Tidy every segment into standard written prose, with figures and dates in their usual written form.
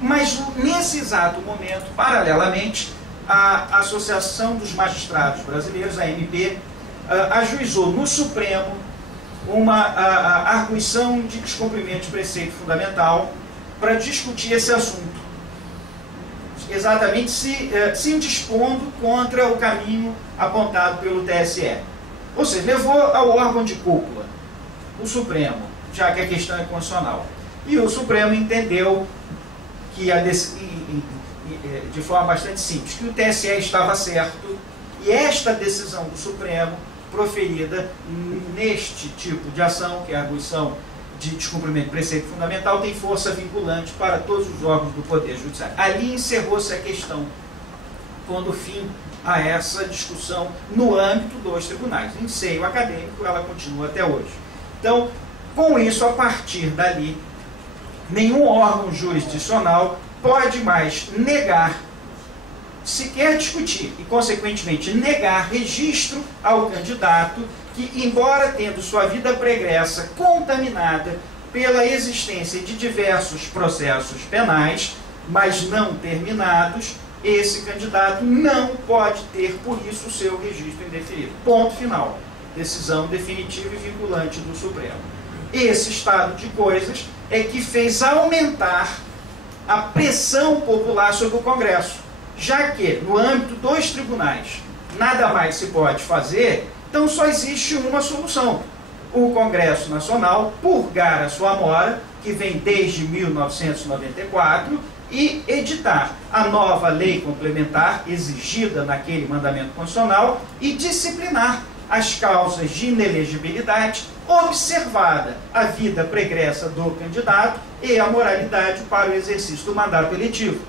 Mas nesse exato momento, paralelamente, a Associação dos Magistrados Brasileiros, a AMB, ajuizou no Supremo uma arguição de descumprimento de preceito fundamental para discutir esse assunto, exatamente se indispondo contra o caminho apontado pelo TSE. Ou seja, levou ao órgão de cúpula, o Supremo, já que a questão é constitucional. E o Supremo entendeu que, de forma bastante simples, que o TSE estava certo, e esta decisão do Supremo, proferida neste tipo de ação, que é a arguição de descumprimento de preceito fundamental, tem força vinculante para todos os órgãos do Poder Judiciário. Ali encerrou-se a questão, pondo fim a essa discussão no âmbito dos tribunais. Em seio acadêmico, ela continua até hoje. Então, com isso, a partir dali, nenhum órgão jurisdicional pode mais negar, sequer discutir e, consequentemente, negar registro ao candidato que, embora tendo sua vida pregressa contaminada pela existência de diversos processos penais, mas não terminados, esse candidato não pode ter, por isso, o seu registro indeferido. Ponto final. Decisão definitiva e vinculante do Supremo. Esse estado de coisas é que fez aumentar a pressão popular sobre o Congresso, já que, no âmbito dos tribunais, nada mais se pode fazer, então só existe uma solução. O Congresso Nacional purgar a sua mora, que vem desde 1994, e editar a nova lei complementar exigida naquele mandamento constitucional e disciplinar as causas de inelegibilidade, observada a vida pregressa do candidato e a moralidade para o exercício do mandato eletivo.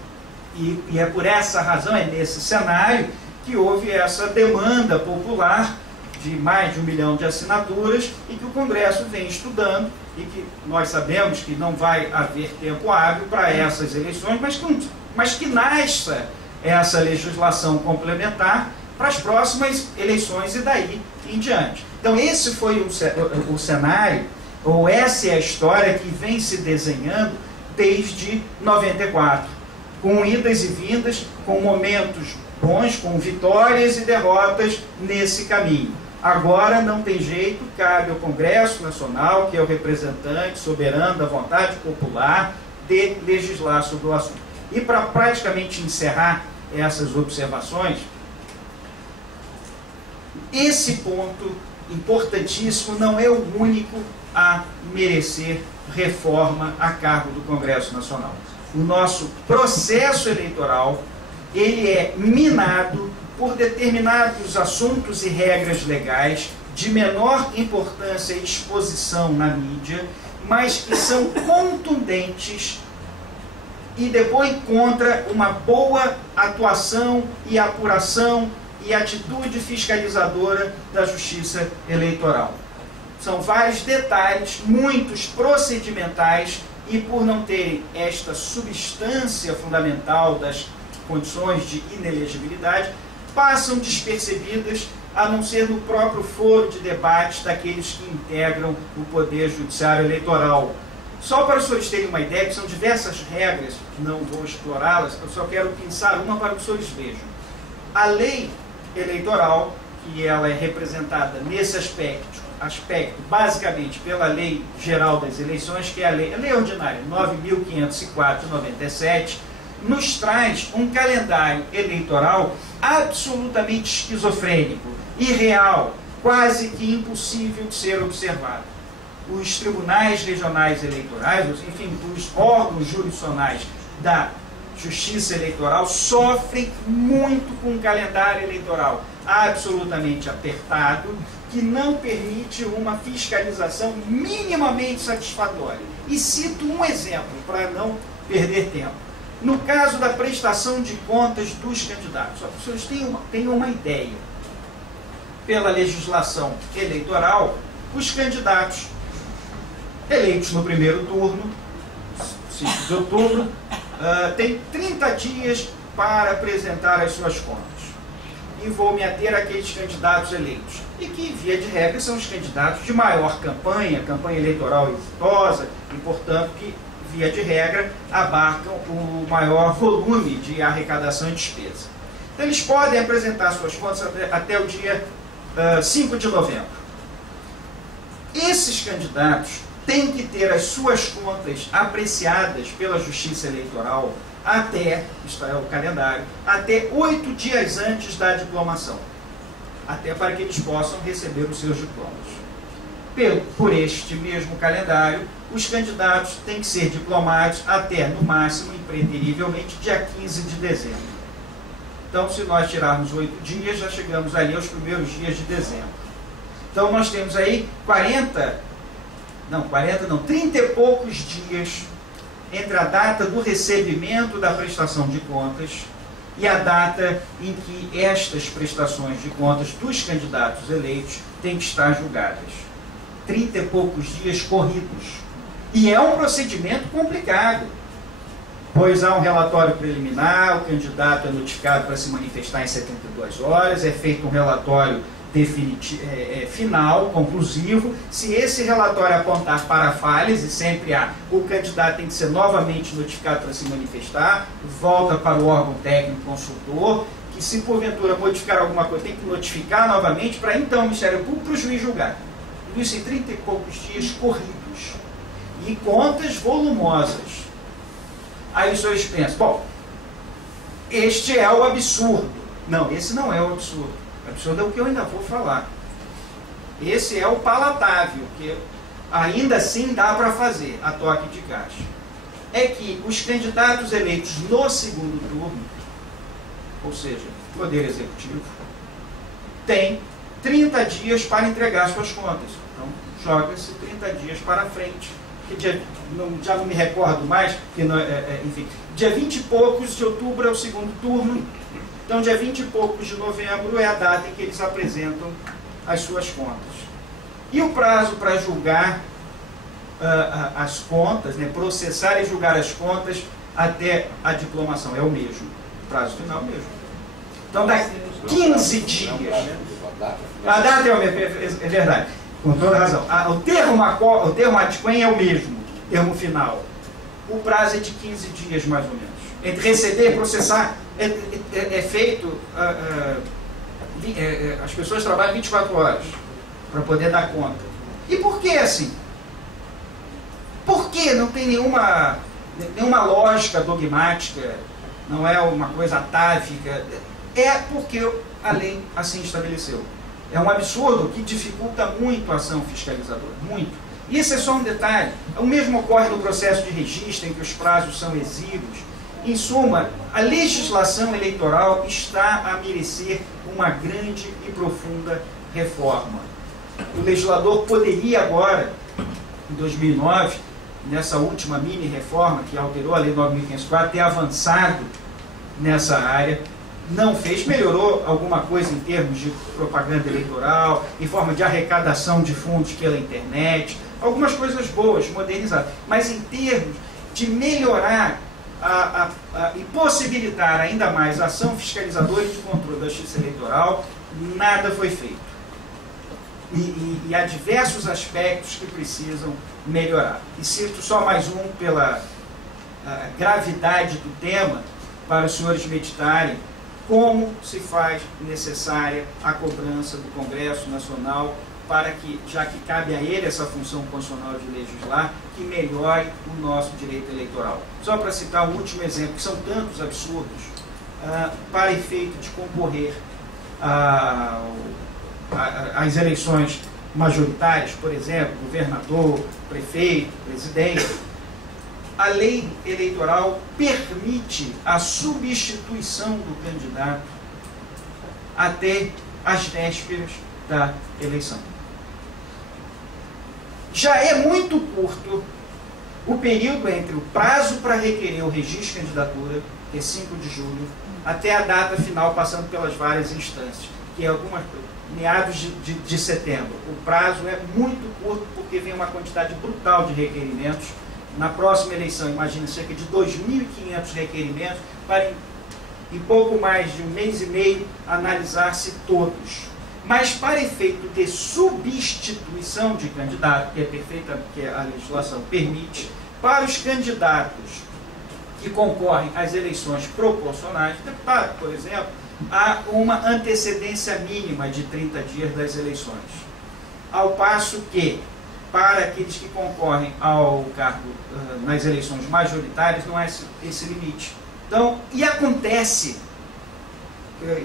E é por essa razão, é nesse cenário, que houve essa demanda popular de mais de 1 milhão de assinaturas e que o Congresso vem estudando e que nós sabemos que não vai haver tempo hábil para essas eleições, mas que nasça essa legislação complementar para as próximas eleições e daí em diante. Então esse foi o cenário, ou essa é a história que vem se desenhando desde 94, com idas e vindas, com momentos bons, com vitórias e derrotas nesse caminho. Agora não tem jeito, cabe ao Congresso Nacional, que é o representante soberano da vontade popular, de legislar sobre o assunto. E para praticamente encerrar essas observações, esse ponto importantíssimo não é o único a merecer reforma a cargo do Congresso Nacional. O nosso processo eleitoral, ele é minado por determinados assuntos e regras legais de menor importância e exposição na mídia, mas que são contundentes e depõem contra uma boa atuação e apuração e atitude fiscalizadora da Justiça Eleitoral. São vários detalhes, muitos procedimentais, e por não terem esta substância fundamental das condições de inelegibilidade, passam despercebidas, a não ser no próprio foro de debates daqueles que integram o Poder Judiciário Eleitoral. Só para os senhores terem uma ideia, que são diversas regras, não vou explorá-las, eu só quero pensar uma para que os senhores vejam. A lei eleitoral, que ela é representada nesse aspecto basicamente pela Lei Geral das Eleições, que é a lei ordinária 9.504 de 97, nos traz um calendário eleitoral absolutamente esquizofrênico, irreal, quase que impossível de ser observado. Os tribunais regionais eleitorais, enfim, os órgãos jurisdicionais da Justiça Eleitoral sofrem muito com um calendário eleitoral absolutamente apertado, que não permite uma fiscalização minimamente satisfatória. E cito um exemplo, para não perder tempo. No caso da prestação de contas dos candidatos, as pessoas têm uma ideia. Pela legislação eleitoral, os candidatos eleitos no primeiro turno, 5 de outubro, têm 30 dias para apresentar as suas contas. E vou me ater àqueles candidatos eleitos. E que, via de regra, são os candidatos de maior campanha eleitoral exitosa, e, portanto, que via de regra, abarcam o maior volume de arrecadação e despesa. Então, eles podem apresentar suas contas até o dia 5 de novembro. Esses candidatos têm que ter as suas contas apreciadas pela Justiça Eleitoral até, isto é o calendário, até 8 dias antes da diplomação, até para que eles possam receber os seus diplomas. Por este mesmo calendário, os candidatos têm que ser diplomados até, no máximo, impreterivelmente, dia 15 de dezembro. Então, se nós tirarmos 8 dias, já chegamos ali aos primeiros dias de dezembro. Então, nós temos aí 30 e poucos dias entre a data do recebimento da prestação de contas e a data em que estas prestações de contas dos candidatos eleitos têm que estar julgadas. 30 e poucos dias corridos. E é um procedimento complicado, pois há um relatório preliminar, o candidato é notificado para se manifestar em 72 horas, é feito um relatório final, conclusivo. Se esse relatório apontar para falhas, e sempre há, o candidato tem que ser novamente notificado para se manifestar, volta para o órgão técnico consultor, que se porventura modificar alguma coisa, tem que notificar novamente para então o Ministério Público para o juiz julgar. Isso em 30 e poucos dias corridos. E contas volumosas. Aí os senhores pensam, bom, este é o absurdo. Não, esse não é o absurdo. O absurdo é o que eu ainda vou falar. Esse é o palatável, que ainda assim dá para fazer a toque de caixa. É que os candidatos eleitos no segundo turno, ou seja, Poder Executivo, têm 30 dias para entregar suas contas. Então, joga-se 30 dias para frente. Já não me recordo mais, porque enfim, dia 20 e poucos de outubro é o segundo turno. Então, dia 20 e poucos de novembro é a data em que eles apresentam as suas contas. E o prazo para julgar as contas, né, processar e julgar as contas até a diplomação é o mesmo. O prazo final é o mesmo. Então, dá 15 dias. A data é o mesmo, é verdade, com toda razão. O termo adquem é o mesmo, termo final. O prazo é de 15 dias, mais ou menos. Entre receber e processar, é feito... as pessoas trabalham 24 horas para poder dar conta. E por que assim? Por que não tem nenhuma lógica dogmática, não é uma coisa atávica? É porque a lei assim estabeleceu. É um absurdo que dificulta muito a ação fiscalizadora, muito. E esse é só um detalhe. O mesmo ocorre no processo de registro, em que os prazos são exíguos. Em suma, a legislação eleitoral está a merecer uma grande e profunda reforma. O legislador poderia agora, em 2009, nessa última mini-reforma que alterou a Lei 9.504, ter avançado nessa área. Não fez, melhorou alguma coisa em termos de propaganda eleitoral, em forma de arrecadação de fundos pela internet, algumas coisas boas, modernizadas. Mas em termos de melhorar e possibilitar ainda mais a ação fiscalizadora e de controle da justiça eleitoral, nada foi feito. E há diversos aspectos que precisam melhorar. E cito só mais um pela gravidade do tema, para os senhores meditarem como se faz necessária a cobrança do Congresso Nacional para que, já que cabe a ele essa função constitucional de legislar, que melhore o nosso direito eleitoral. Só para citar um último exemplo, que são tantos absurdos, para efeito de concorrer às eleições majoritárias, por exemplo, governador, prefeito, presidente, a lei eleitoral permite a substituição do candidato até as vésperas da eleição. Já é muito curto o período entre o prazo para requerer o registro de candidatura, que é 5 de julho, até a data final, passando pelas várias instâncias, que é meados de setembro. O prazo é muito curto porque vem uma quantidade brutal de requerimentos. Na próxima eleição, imagine cerca de 2.500 requerimentos para, em pouco mais de um mês e meio, analisar-se todos. Mas para efeito de substituição de candidato, que é perfeita, que a legislação permite, Para os candidatos que concorrem às eleições proporcionais, deputado, por exemplo, há uma antecedência mínima de 30 dias das eleições. Ao passo que, para aqueles que concorrem ao cargo nas eleições majoritárias, não há esse limite. Então, e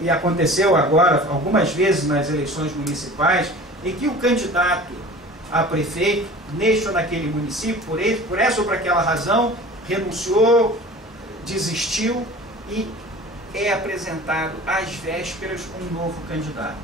aconteceu agora, algumas vezes nas eleições municipais, em que o candidato a prefeito, neste ou naquele município, por essa ou por aquela razão, renunciou, desistiu e é apresentado às vésperas um novo candidato.